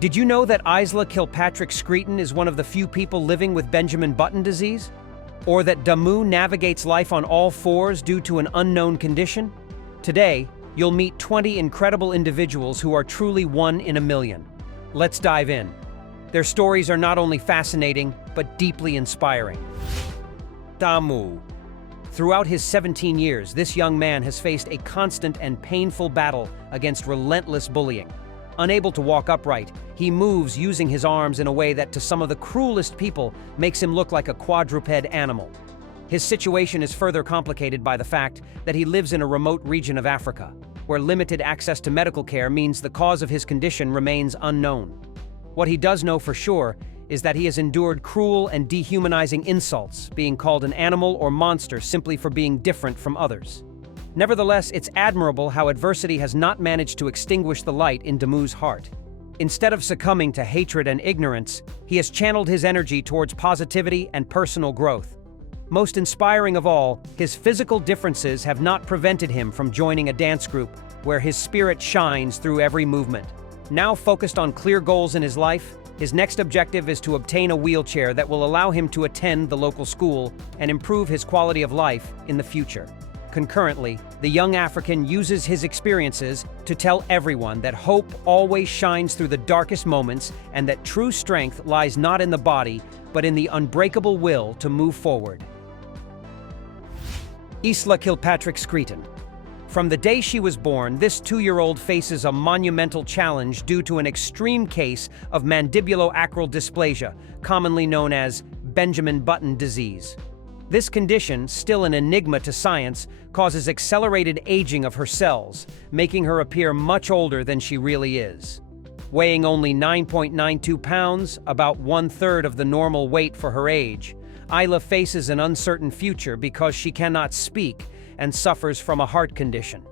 Did you know that Isla Kilpatrick-Screeton is one of the few people living with Benjamin Button disease? Or that Damu navigates life on all fours due to an unknown condition? Today, you'll meet 20 incredible individuals who are truly one in a million. Let's dive in. Their stories are not only fascinating, but deeply inspiring. Damu. Throughout his 17 years, this young man has faced a constant and painful battle against relentless bullying. Unable to walk upright, he moves using his arms in a way that to some of the cruelest people makes him look like a quadruped animal. His situation is further complicated by the fact that he lives in a remote region of Africa, where limited access to medical care means the cause of his condition remains unknown. What he does know for sure is that he has endured cruel and dehumanizing insults, being called an animal or monster simply for being different from others. Nevertheless, it's admirable how adversity has not managed to extinguish the light in Damu's heart. Instead of succumbing to hatred and ignorance, he has channeled his energy towards positivity and personal growth. Most inspiring of all, his physical differences have not prevented him from joining a dance group where his spirit shines through every movement. Now focused on clear goals in his life, his next objective is to obtain a wheelchair that will allow him to attend the local school and improve his quality of life in the future. Concurrently, the young African uses his experiences to tell everyone that hope always shines through the darkest moments and that true strength lies not in the body, but in the unbreakable will to move forward. Isla Kilpatrick-Screeton. From the day she was born, this 2-year-old faces a monumental challenge due to an extreme case of mandibuloacral dysplasia, commonly known as Benjamin Button disease. This condition, still an enigma to science, causes accelerated aging of her cells, making her appear much older than she really is. Weighing only 9.92 pounds, about 1/3 of the normal weight for her age, Isla faces an uncertain future because she cannot speak and suffers from a heart condition.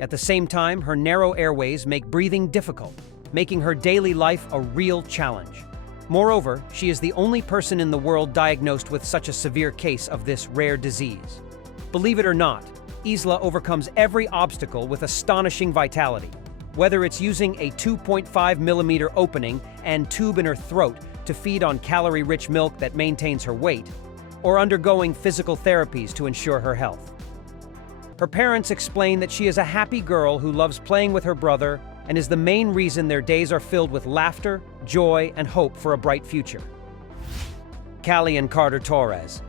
At the same time, her narrow airways make breathing difficult, making her daily life a real challenge. Moreover, she is the only person in the world diagnosed with such a severe case of this rare disease. Believe it or not, Isla overcomes every obstacle with astonishing vitality. Whether it's using a 2.5mm opening and tube in her throat to feed on calorie-rich milk that maintains her weight, or undergoing physical therapies to ensure her health. Her parents explain that she is a happy girl who loves playing with her brother and is the main reason their days are filled with laughter, joy, and hope for a bright future. Callie and Carter Torres.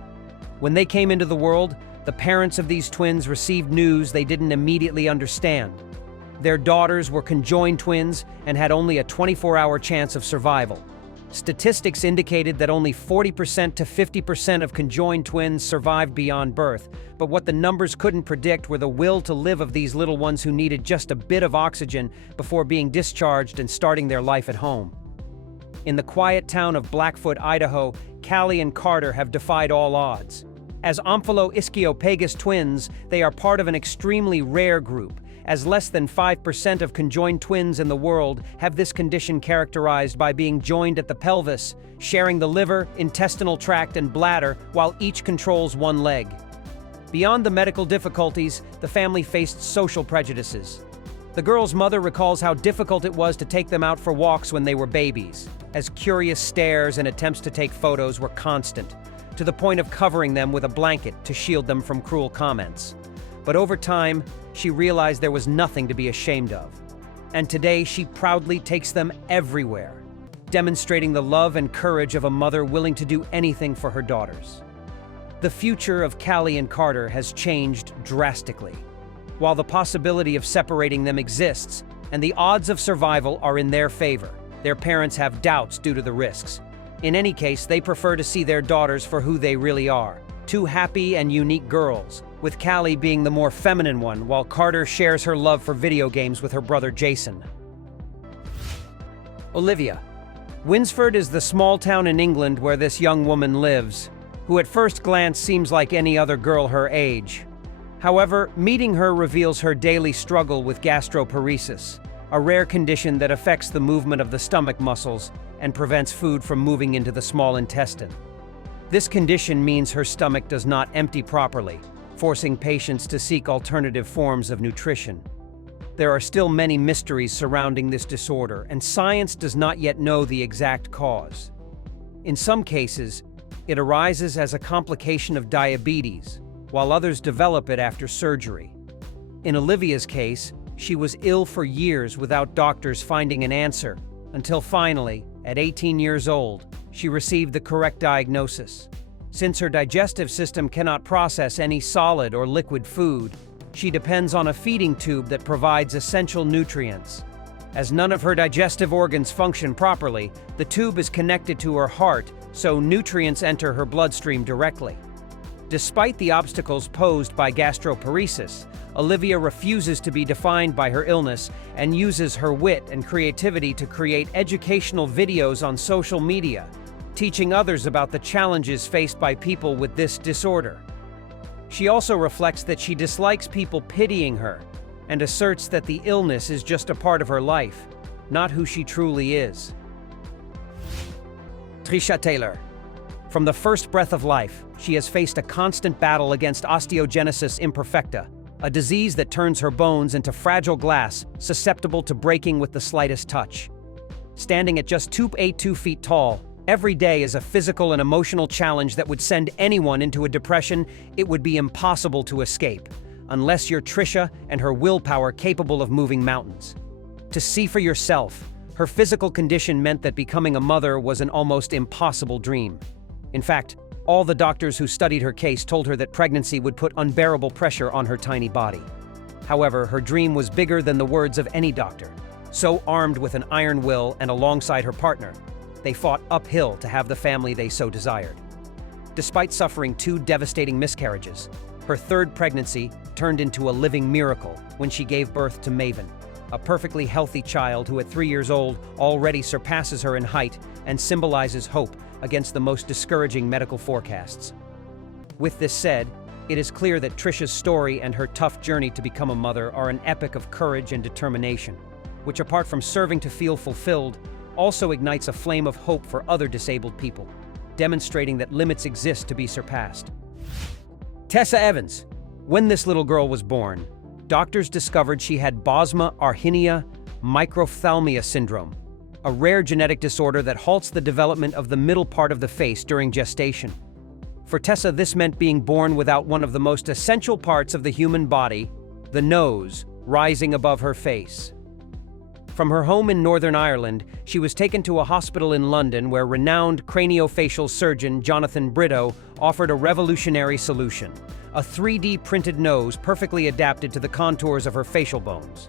When they came into the world, the parents of these twins received news they didn't immediately understand. Their daughters were conjoined twins and had only a 24-hour chance of survival. Statistics indicated that only 40% to 50% of conjoined twins survived beyond birth, but what the numbers couldn't predict were the will to live of these little ones who needed just a bit of oxygen before being discharged and starting their life at home. In the quiet town of Blackfoot, Idaho, Callie and Carter have defied all odds. As Omphaloischiopagus twins, they are part of an extremely rare group, as less than 5% of conjoined twins in the world have this condition characterized by being joined at the pelvis, sharing the liver, intestinal tract, and bladder, while each controls one leg. Beyond the medical difficulties, the family faced social prejudices. The girl's mother recalls how difficult it was to take them out for walks when they were babies, as curious stares and attempts to take photos were constant, to the point of covering them with a blanket to shield them from cruel comments. But over time, she realized there was nothing to be ashamed of. And today, she proudly takes them everywhere, demonstrating the love and courage of a mother willing to do anything for her daughters. The future of Callie and Carter has changed drastically. While the possibility of separating them exists, and the odds of survival are in their favor, their parents have doubts due to the risks. In any case, they prefer to see their daughters for who they really are, two happy and unique girls, with Callie being the more feminine one, while Carter shares her love for video games with her brother Jason. Olivia. Winsford is the small town in England where this young woman lives, who at first glance seems like any other girl her age. However, meeting her reveals her daily struggle with gastroparesis, a rare condition that affects the movement of the stomach muscles and prevents food from moving into the small intestine. This condition means her stomach does not empty properly, forcing patients to seek alternative forms of nutrition. There are still many mysteries surrounding this disorder, and science does not yet know the exact cause. In some cases, it arises as a complication of diabetes, while others develop it after surgery. In Olivia's case, she was ill for years without doctors finding an answer, until finally, at 18 years old, she received the correct diagnosis. Since her digestive system cannot process any solid or liquid food, she depends on a feeding tube that provides essential nutrients. As none of her digestive organs function properly, the tube is connected to her heart, so nutrients enter her bloodstream directly. Despite the obstacles posed by gastroparesis, Olivia refuses to be defined by her illness and uses her wit and creativity to create educational videos on social media, teaching others about the challenges faced by people with this disorder. She also reflects that she dislikes people pitying her and asserts that the illness is just a part of her life, not who she truly is. Trisha Taylor. From the first breath of life, she has faced a constant battle against osteogenesis imperfecta, a disease that turns her bones into fragile glass, susceptible to breaking with the slightest touch. Standing at just 2'2" feet tall, every day is a physical and emotional challenge that would send anyone into a depression it would be impossible to escape, unless you're Trisha and her willpower capable of moving mountains. To see for yourself, her physical condition meant that becoming a mother was an almost impossible dream. In fact, all the doctors who studied her case told her that pregnancy would put unbearable pressure on her tiny body. However, her dream was bigger than the words of any doctor. So armed with an iron will and alongside her partner, they fought uphill to have the family they so desired. Despite suffering 2 devastating miscarriages, her third pregnancy turned into a living miracle when she gave birth to Maven, a perfectly healthy child who at 3 years old already surpasses her in height and symbolizes hope against the most discouraging medical forecasts. With this said, it is clear that Trisha's story and her tough journey to become a mother are an epic of courage and determination, which apart from serving to feel fulfilled, also ignites a flame of hope for other disabled people, demonstrating that limits exist to be surpassed. Tessa Evans. When this little girl was born, doctors discovered she had Bosma-Arrhynia microphthalmia syndrome, a rare genetic disorder that halts the development of the middle part of the face during gestation. For Tessa, this meant being born without one of the most essential parts of the human body, the nose, rising above her face. From her home in Northern Ireland, she was taken to a hospital in London where renowned craniofacial surgeon Jonathan Brito offered a revolutionary solution: a 3D printed nose perfectly adapted to the contours of her facial bones.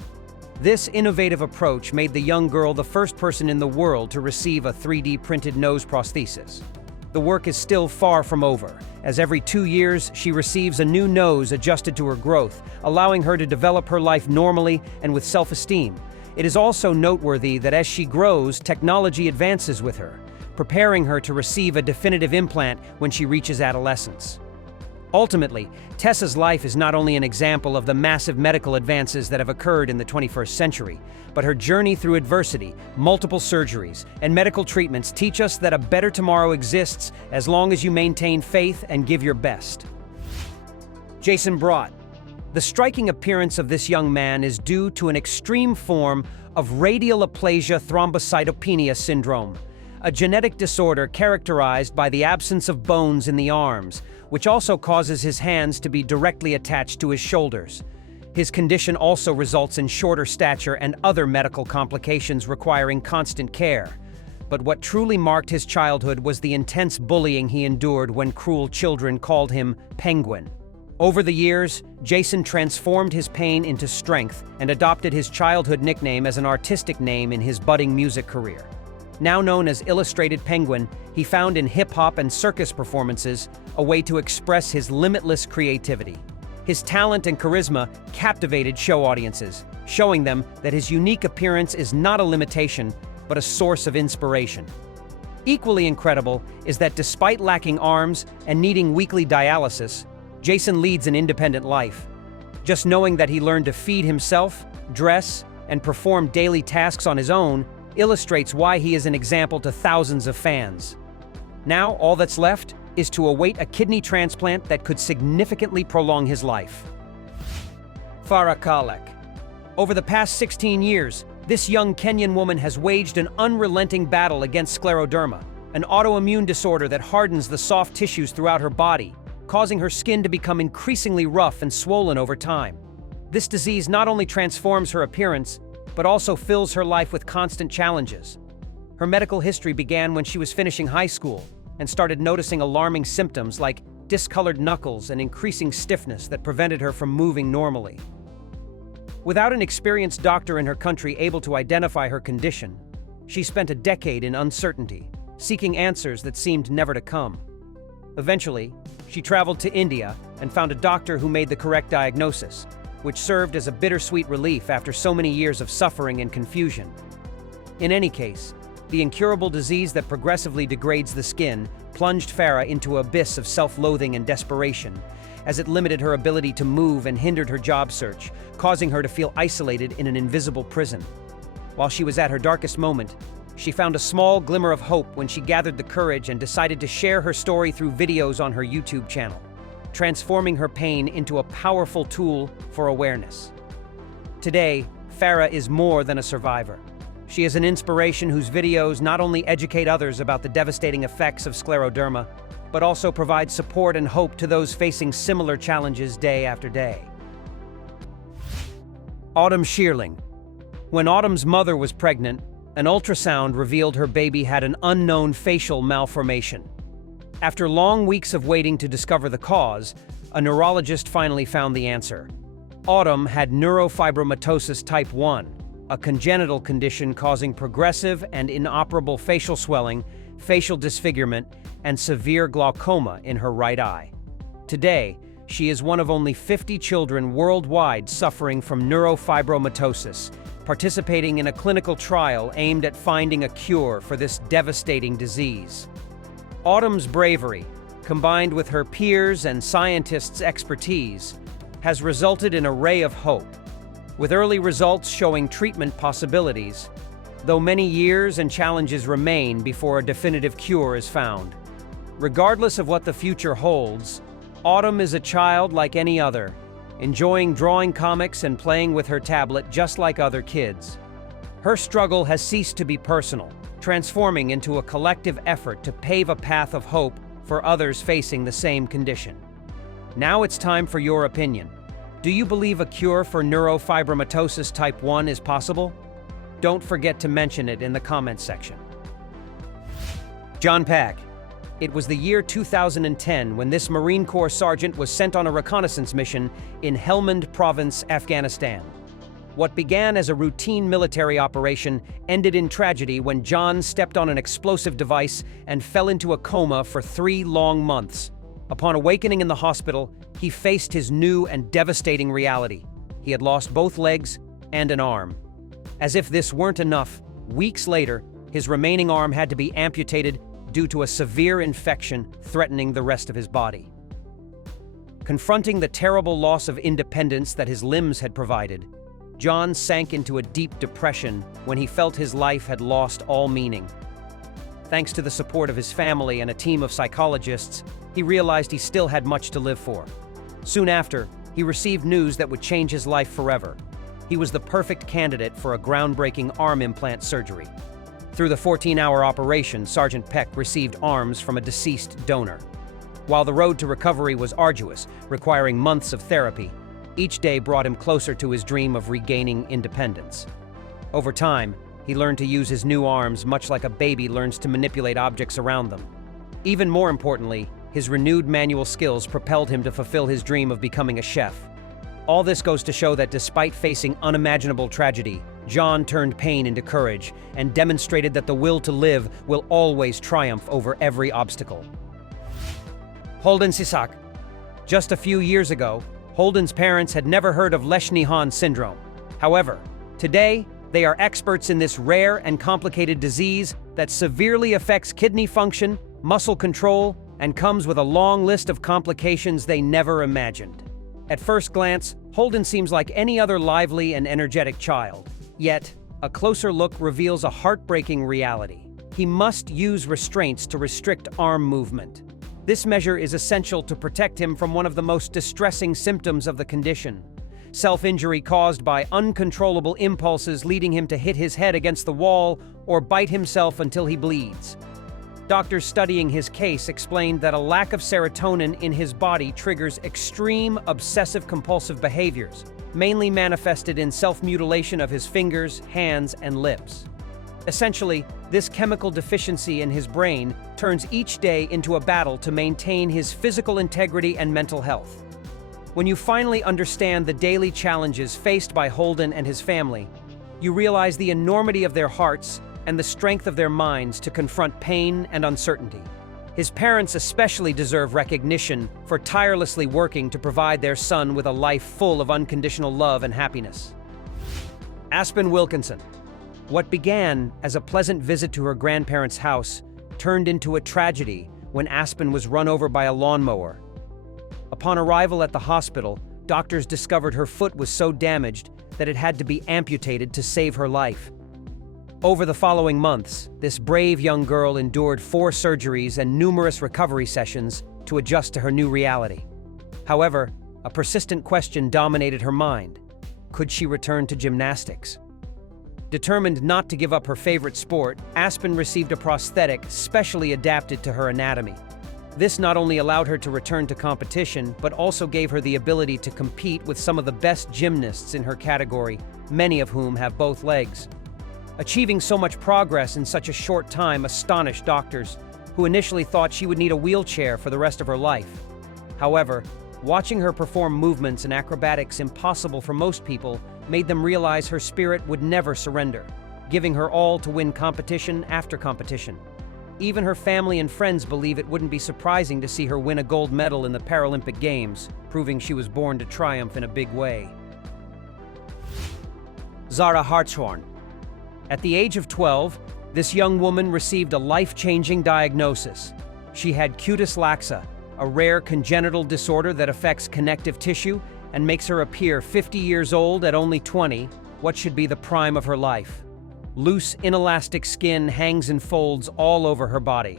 This innovative approach made the young girl the first person in the world to receive a 3D printed nose prosthesis. The work is still far from over, as every 2 years she receives a new nose adjusted to her growth, allowing her to develop her life normally and with self-esteem. It is also noteworthy that as she grows, technology advances with her, preparing her to receive a definitive implant when she reaches adolescence. Ultimately, Tessa's life is not only an example of the massive medical advances that have occurred in the 21st century, but her journey through adversity, multiple surgeries, and medical treatments teach us that a better tomorrow exists as long as you maintain faith and give your best. Jason Brott. The striking appearance of this young man is due to an extreme form of radial aplasia thrombocytopenia syndrome, a genetic disorder characterized by the absence of bones in the arms, which also causes his hands to be directly attached to his shoulders. His condition also results in shorter stature and other medical complications requiring constant care. But what truly marked his childhood was the intense bullying he endured when cruel children called him Penguin. Over the years, Jason transformed his pain into strength and adopted his childhood nickname as an artistic name in his budding music career. Now known as Illustrated Penguin, he found in hip-hop and circus performances a way to express his limitless creativity. His talent and charisma captivated show audiences, showing them that his unique appearance is not a limitation, but a source of inspiration. Equally incredible is that despite lacking arms and needing weekly dialysis, Jason leads an independent life. Just knowing that he learned to feed himself, dress, and perform daily tasks on his own illustrates why he is an example to thousands of fans. Now, all that's left is to await a kidney transplant that could significantly prolong his life. Farah Khalek. Over the past 16 years, this young Kenyan woman has waged an unrelenting battle against scleroderma, an autoimmune disorder that hardens the soft tissues throughout her body, causing her skin to become increasingly rough and swollen over time. This disease not only transforms her appearance, but also fills her life with constant challenges. Her medical history began when she was finishing high school and started noticing alarming symptoms like discolored knuckles and increasing stiffness that prevented her from moving normally. Without an experienced doctor in her country able to identify her condition, she spent a decade in uncertainty, seeking answers that seemed never to come. Eventually, she traveled to India and found a doctor who made the correct diagnosis, which served as a bittersweet relief after so many years of suffering and confusion. In any case, the incurable disease that progressively degrades the skin plunged Farah into an abyss of self-loathing and desperation, as it limited her ability to move and hindered her job search, causing her to feel isolated in an invisible prison. While she was at her darkest moment, she found a small glimmer of hope when she gathered the courage and decided to share her story through videos on her YouTube channel, transforming her pain into a powerful tool for awareness. Today, Farah is more than a survivor. She is an inspiration whose videos not only educate others about the devastating effects of scleroderma, but also provide support and hope to those facing similar challenges day after day. Autumn Shearling. When Autumn's mother was pregnant, an ultrasound revealed her baby had an unknown facial malformation. After long weeks of waiting to discover the cause, a neurologist finally found the answer. Autumn had neurofibromatosis type 1, a congenital condition causing progressive and inoperable facial swelling, facial disfigurement, and severe glaucoma in her right eye. Today, she is one of only 50 children worldwide suffering from neurofibromatosis, participating in a clinical trial aimed at finding a cure for this devastating disease. Autumn's bravery, combined with her peers' and scientists' expertise, has resulted in a ray of hope, with early results showing treatment possibilities, though many years and challenges remain before a definitive cure is found. Regardless of what the future holds, Autumn is a child like any other, enjoying drawing comics and playing with her tablet just like other kids. Her struggle has ceased to be personal, transforming into a collective effort to pave a path of hope for others facing the same condition. Now it's time for your opinion. Do you believe a cure for neurofibromatosis type 1 is possible? Don't forget to mention it in the comments section. John Pack. It was the year 2010 when this Marine Corps sergeant was sent on a reconnaissance mission in Helmand Province, Afghanistan. What began as a routine military operation ended in tragedy when John stepped on an explosive device and fell into a coma for 3 long months. Upon awakening in the hospital, he faced his new and devastating reality. He had lost both legs and an arm. As if this weren't enough, weeks later, his remaining arm had to be amputated due to a severe infection threatening the rest of his body. Confronting the terrible loss of independence that his limbs had provided, John sank into a deep depression when he felt his life had lost all meaning. Thanks to the support of his family and a team of psychologists, he realized he still had much to live for. Soon after, he received news that would change his life forever. He was the perfect candidate for a groundbreaking arm implant surgery. Through the 14-hour operation, Sergeant Peck received arms from a deceased donor. While the road to recovery was arduous, requiring months of therapy, each day brought him closer to his dream of regaining independence. Over time, he learned to use his new arms much like a baby learns to manipulate objects around them. Even more importantly, his renewed manual skills propelled him to fulfill his dream of becoming a chef. All this goes to show that despite facing unimaginable tragedy, John turned pain into courage and demonstrated that the will to live will always triumph over every obstacle. Holden Sisak. Just a few years ago, Holden's parents had never heard of Lesch-Nyhan syndrome. However, today, they are experts in this rare and complicated disease that severely affects kidney function, muscle control, and comes with a long list of complications they never imagined. At first glance, Holden seems like any other lively and energetic child. Yet, a closer look reveals a heartbreaking reality. He must use restraints to restrict arm movement. This measure is essential to protect him from one of the most distressing symptoms of the condition, self-injury caused by uncontrollable impulses leading him to hit his head against the wall or bite himself until he bleeds. Doctors studying his case explained that a lack of serotonin in his body triggers extreme obsessive-compulsive behaviors, mainly manifested in self-mutilation of his fingers, hands, and lips. Essentially, this chemical deficiency in his brain turns each day into a battle to maintain his physical integrity and mental health. When you finally understand the daily challenges faced by Holden and his family, you realize the enormity of their hearts and the strength of their minds to confront pain and uncertainty. His parents especially deserve recognition for tirelessly working to provide their son with a life full of unconditional love and happiness. Aspen Wilkinson. What began as a pleasant visit to her grandparents' house turned into a tragedy when Aspen was run over by a lawnmower. Upon arrival at the hospital, doctors discovered her foot was so damaged that it had to be amputated to save her life. Over the following months, this brave young girl endured 4 surgeries and numerous recovery sessions to adjust to her new reality. However, a persistent question dominated her mind. Could she return to gymnastics? Determined not to give up her favorite sport, Aspen received a prosthetic specially adapted to her anatomy. This not only allowed her to return to competition, but also gave her the ability to compete with some of the best gymnasts in her category, many of whom have both legs. Achieving so much progress in such a short time astonished doctors, who initially thought she would need a wheelchair for the rest of her life. However, watching her perform movements and acrobatics impossible for most people made them realize her spirit would never surrender, giving her all to win competition after competition. Even her family and friends believe it wouldn't be surprising to see her win a gold medal in the Paralympic Games, proving she was born to triumph in a big way. Zara Hartshorn. At the age of 12, this young woman received a life-changing diagnosis. She had cutis laxa, a rare congenital disorder that affects connective tissue and makes her appear 50 years old at only 20, what should be the prime of her life. Loose, inelastic skin hangs in folds all over her body,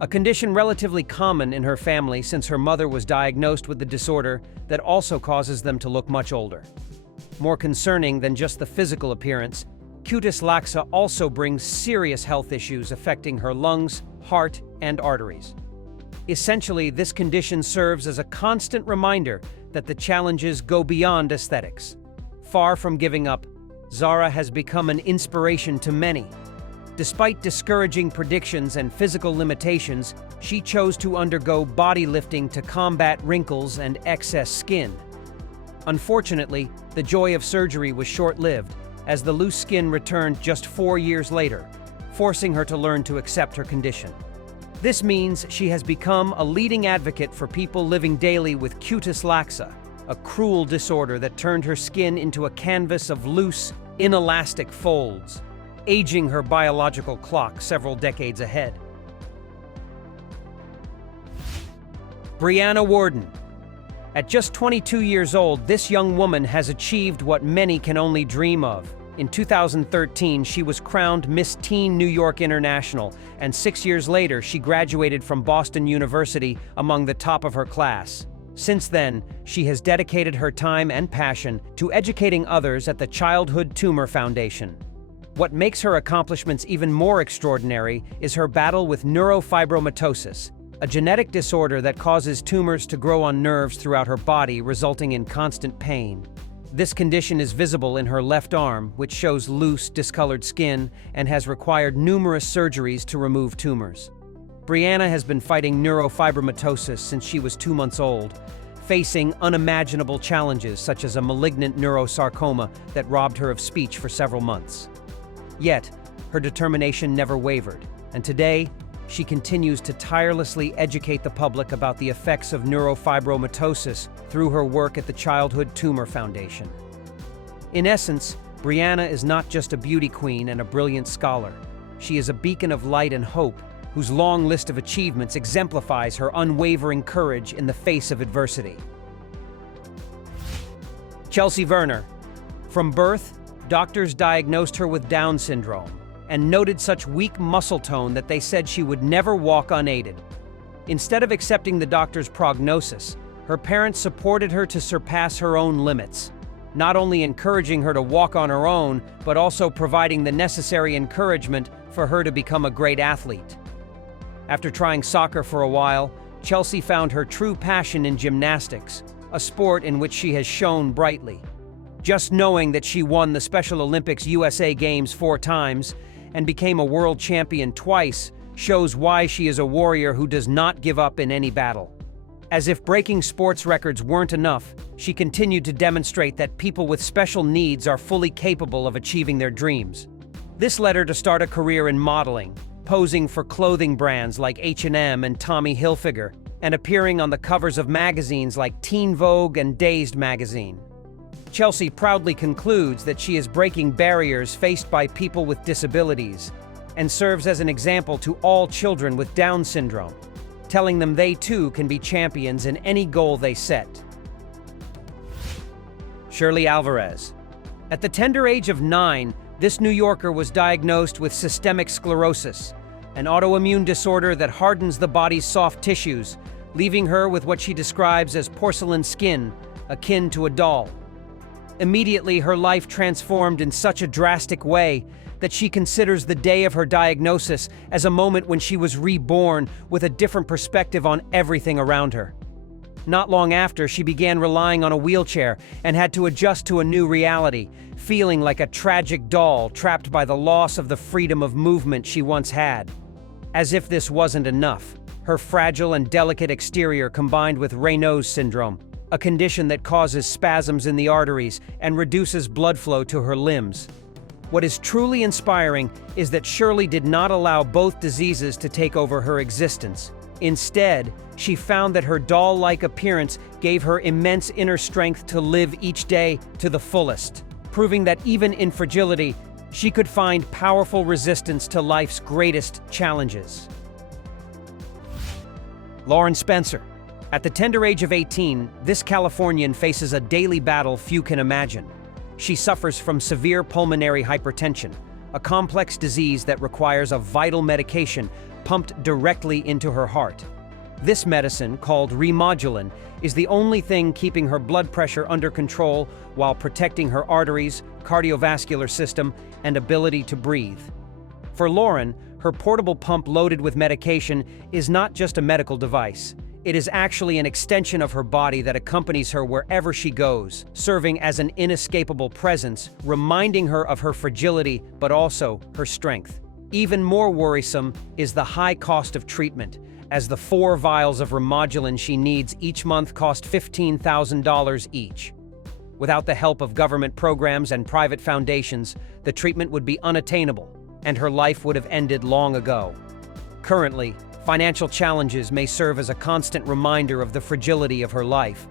a condition relatively common in her family since her mother was diagnosed with the disorder that also causes them to look much older. More concerning than just the physical appearance, cutis laxa also brings serious health issues affecting her lungs, heart, and arteries. Essentially, this condition serves as a constant reminder that the challenges go beyond aesthetics. Far from giving up, Zara has become an inspiration to many. Despite discouraging predictions and physical limitations, she chose to undergo body lifting to combat wrinkles and excess skin. Unfortunately, the joy of surgery was short-lived, as the loose skin returned just 4 years later, forcing her to learn to accept her condition. This means she has become a leading advocate for people living daily with cutis laxa, a cruel disorder that turned her skin into a canvas of loose, inelastic folds, aging her biological clock several decades ahead. Brianna Worden. At just 22 years old, this young woman has achieved what many can only dream of. In 2013, she was crowned Miss Teen New York International, and 6 years later, she graduated from Boston University among the top of her class. Since then, she has dedicated her time and passion to educating others at the Childhood Tumor Foundation. What makes her accomplishments even more extraordinary is her battle with neurofibromatosis, a genetic disorder that causes tumors to grow on nerves throughout her body, resulting in constant pain. This condition is visible in her left arm, which shows loose, discolored skin and has required numerous surgeries to remove tumors. Brianna has been fighting neurofibromatosis since she was 2 months old, facing unimaginable challenges such as a malignant neurosarcoma that robbed her of speech for several months. Yet, her determination never wavered, and today, she continues to tirelessly educate the public about the effects of neurofibromatosis through her work at the Childhood Tumor Foundation. In essence, Brianna is not just a beauty queen and a brilliant scholar. She is a beacon of light and hope, whose long list of achievements exemplifies her unwavering courage in the face of adversity. Chelsea Werner. From birth, doctors diagnosed her with Down syndrome and noted such weak muscle tone that they said she would never walk unaided. Instead of accepting the doctor's prognosis, her parents supported her to surpass her own limits. not only encouraging her to walk on her own, but also providing the necessary encouragement for her to become a great athlete. After trying soccer for a while, Chelsea found her true passion in gymnastics, a sport in which she has shone brightly. Just knowing that she won the Special Olympics USA Games 4 times and became a world champion twice shows why she is a warrior who does not give up in any battle. As if breaking sports records weren't enough, she continued to demonstrate that people with special needs are fully capable of achieving their dreams. This led her to start a career in modeling, posing for clothing brands like H&M and Tommy Hilfiger, and appearing on the covers of magazines like Teen Vogue and Dazed magazine. Chelsea proudly concludes that she is breaking barriers faced by people with disabilities and serves as an example to all children with Down syndrome, telling them they too can be champions in any goal they set. Shirley Alvarez. At the tender age of 9, this New Yorker was diagnosed with systemic sclerosis, an autoimmune disorder that hardens the body's soft tissues, leaving her with what she describes as porcelain skin, akin to a doll. Immediately, her life transformed in such a drastic way that she considers the day of her diagnosis as a moment when she was reborn with a different perspective on everything around her. Not long after, she began relying on a wheelchair and had to adjust to a new reality, feeling like a tragic doll trapped by the loss of the freedom of movement she once had. As if this wasn't enough, her fragile and delicate exterior combined with Raynaud's syndrome, a condition that causes spasms in the arteries and reduces blood flow to her limbs. What is truly inspiring is that Shirley did not allow both diseases to take over her existence. Instead, she found that her doll-like appearance gave her immense inner strength to live each day to the fullest, proving that even in fragility, she could find powerful resistance to life's greatest challenges. Lauren Spencer. At the tender age of 18, this Californian faces a daily battle few can imagine. She suffers from severe pulmonary hypertension, a complex disease that requires a vital medication pumped directly into her heart. This medicine, called Remodulin, is the only thing keeping her blood pressure under control while protecting her arteries, cardiovascular system, and ability to breathe. For Lauren, her portable pump loaded with medication is not just a medical device. It is actually an extension of her body that accompanies her wherever she goes, serving as an inescapable presence, reminding her of her fragility but also her strength. Even more worrisome is the high cost of treatment, as the 4 vials of Remodulin she needs each month cost $15,000 each. Without the help of government programs and private foundations, the treatment would be unattainable, and her life would have ended long ago. Currently, financial challenges may serve as a constant reminder of the fragility of her life,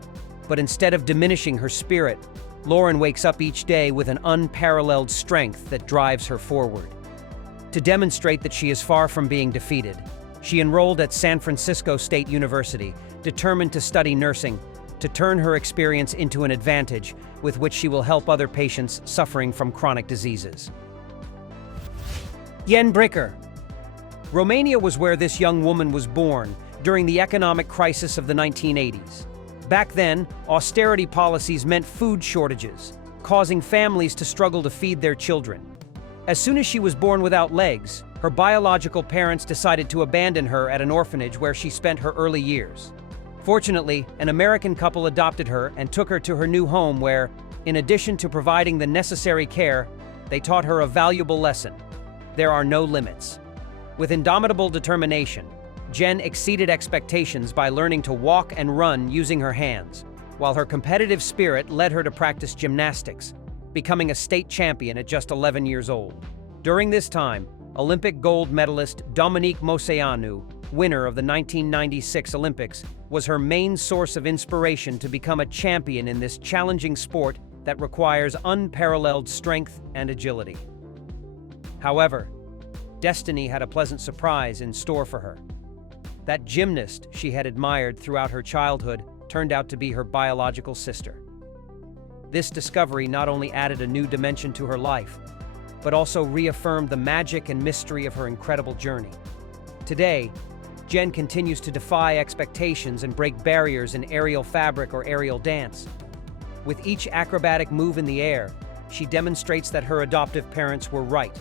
but instead of diminishing her spirit, Lauren wakes up each day with an unparalleled strength that drives her forward. To demonstrate that she is far from being defeated, she enrolled at San Francisco State University, determined to study nursing, to turn her experience into an advantage with which she will help other patients suffering from chronic diseases. Jen Bricker. Romania was where this young woman was born during the economic crisis of the 1980s. Back then, austerity policies meant food shortages, causing families to struggle to feed their children. As soon as she was born without legs, her biological parents decided to abandon her at an orphanage where she spent her early years. Fortunately, an American couple adopted her and took her to her new home where, in addition to providing the necessary care, they taught her a valuable lesson: there are no limits. With indomitable determination, Jen exceeded expectations by learning to walk and run using her hands, while her competitive spirit led her to practice gymnastics, becoming a state champion at just 11 years old. During this time, Olympic gold medalist Dominique Moceanu, winner of the 1996 Olympics, was her main source of inspiration to become a champion in this challenging sport that requires unparalleled strength and agility. However, destiny had a pleasant surprise in store for her. That gymnast she had admired throughout her childhood turned out to be her biological sister. This discovery not only added a new dimension to her life, but also reaffirmed the magic and mystery of her incredible journey. Today, Jen continues to defy expectations and break barriers in aerial fabric or aerial dance. With each acrobatic move in the air, she demonstrates that her adoptive parents were right.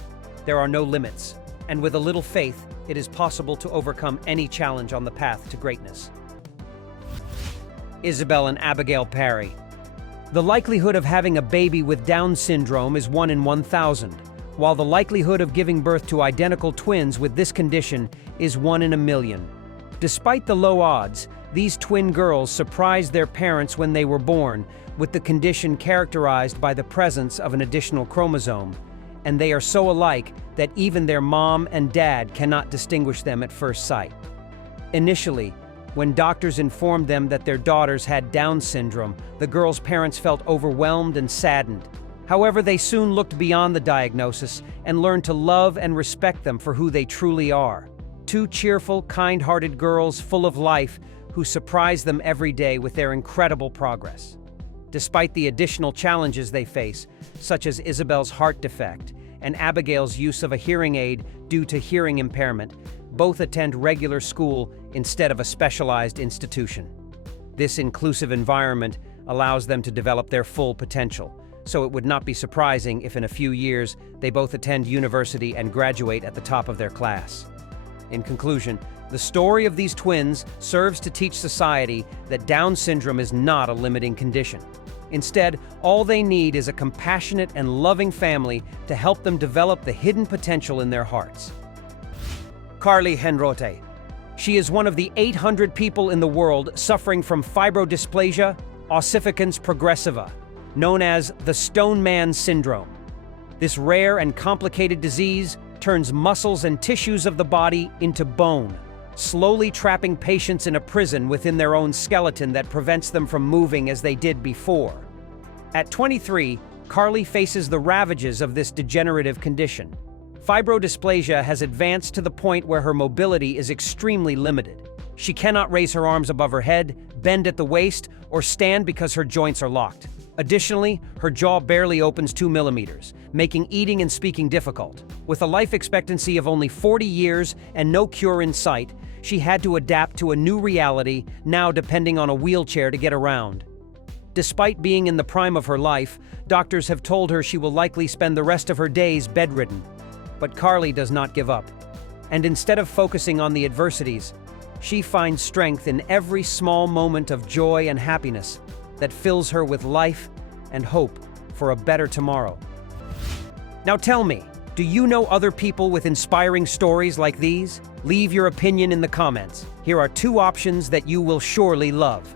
There are no limits, and with a little faith, it is possible to overcome any challenge on the path to greatness. Isabel and Abigail Parry. The likelihood of having a baby with Down syndrome is 1 in 1,000, while the likelihood of giving birth to identical twins with this condition is 1 in a million. Despite the low odds, these twin girls surprised their parents when they were born, with the condition characterized by the presence of an additional chromosome, and they are so alike that even their mom and dad cannot distinguish them at first sight. Initially, when doctors informed them that their daughters had Down syndrome, the girls' parents felt overwhelmed and saddened. However, they soon looked beyond the diagnosis and learned to love and respect them for who they truly are. Two cheerful, kind-hearted girls full of life who surprise them every day with their incredible progress. Despite the additional challenges they face, such as Isabel's heart defect and Abigail's use of a hearing aid due to hearing impairment, both attend regular school instead of a specialized institution. This inclusive environment allows them to develop their full potential, so it would not be surprising if in a few years they both attend university and graduate at the top of their class. In conclusion, the story of these twins serves to teach society that Down syndrome is not a limiting condition. Instead, all they need is a compassionate and loving family to help them develop the hidden potential in their hearts. Carly Henrote. She is one of the 800 people in the world suffering from fibrodysplasia ossificans progressiva, known as the Stone Man syndrome. This rare and complicated disease turns muscles and tissues of the body into bone, slowly trapping patients in a prison within their own skeleton that prevents them from moving as they did before. At 23, Carly faces the ravages of this degenerative condition. Fibrodysplasia has advanced to the point where her mobility is extremely limited. She cannot raise her arms above her head, bend at the waist, or stand because her joints are locked. Additionally, her jaw barely opens 2 millimeters, making eating and speaking difficult. With a life expectancy of only 40 years and no cure in sight, she had to adapt to a new reality, now depending on a wheelchair to get around. Despite being in the prime of her life, doctors have told her she will likely spend the rest of her days bedridden. But Carly does not give up. And instead of focusing on the adversities, she finds strength in every small moment of joy and happiness that fills her with life and hope for a better tomorrow. Now tell me, do you know other people with inspiring stories like these? Leave your opinion in the comments. Here are 2 options that you will surely love.